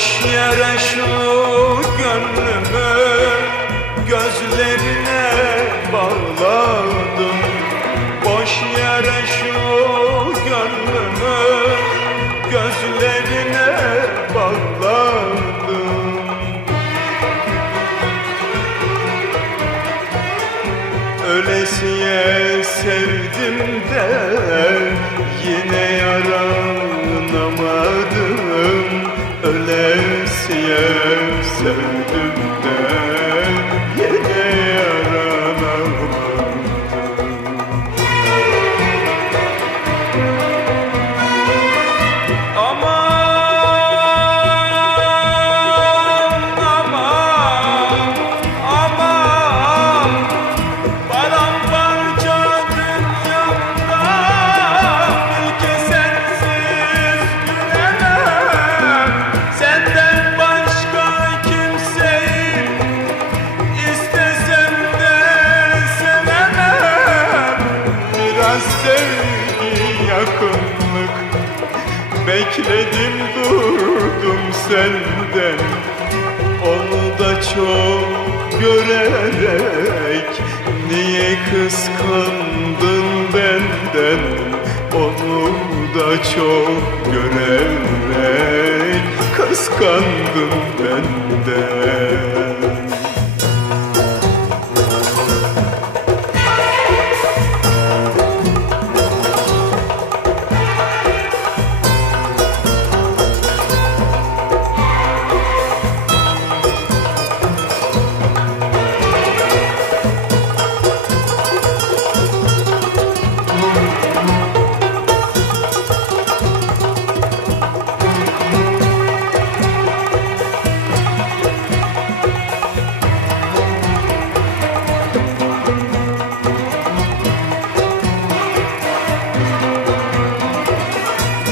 Boş yere şu gönlümü gözlerine bağladım. Boş yere şu gönlümü gözlerine bağladım. Ölesiye sevdim de yine yaranamadım sevdim yakınlık. Bekledim durdum senden. Onu da çok görerek Niye kıskandın benden? Onu da çok görerek Kıskandın benden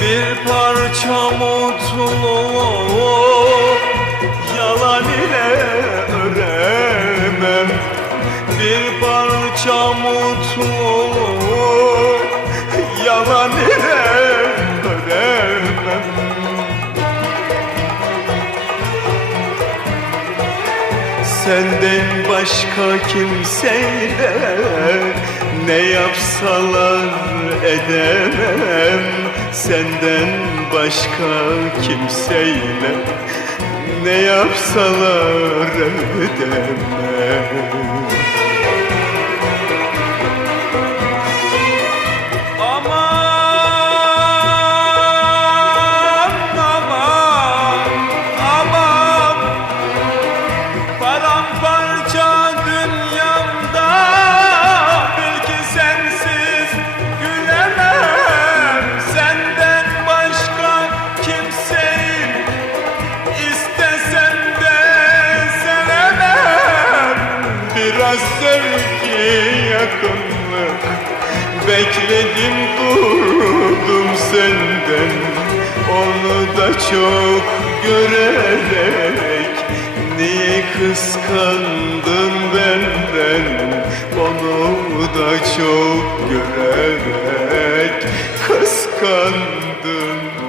Bir parça mutluluğu yalan ile öremem. Bir parça mutluluğu yalan ile Senden başka kimseyle ne yapsalar edemem. Senden başka kimseyle ne yapsalar edemem Biraz sevgi yakınlık bekledim durdum senden. Onu da çok görerek Niye kıskandın benden? Onu da çok görerek Kıskandın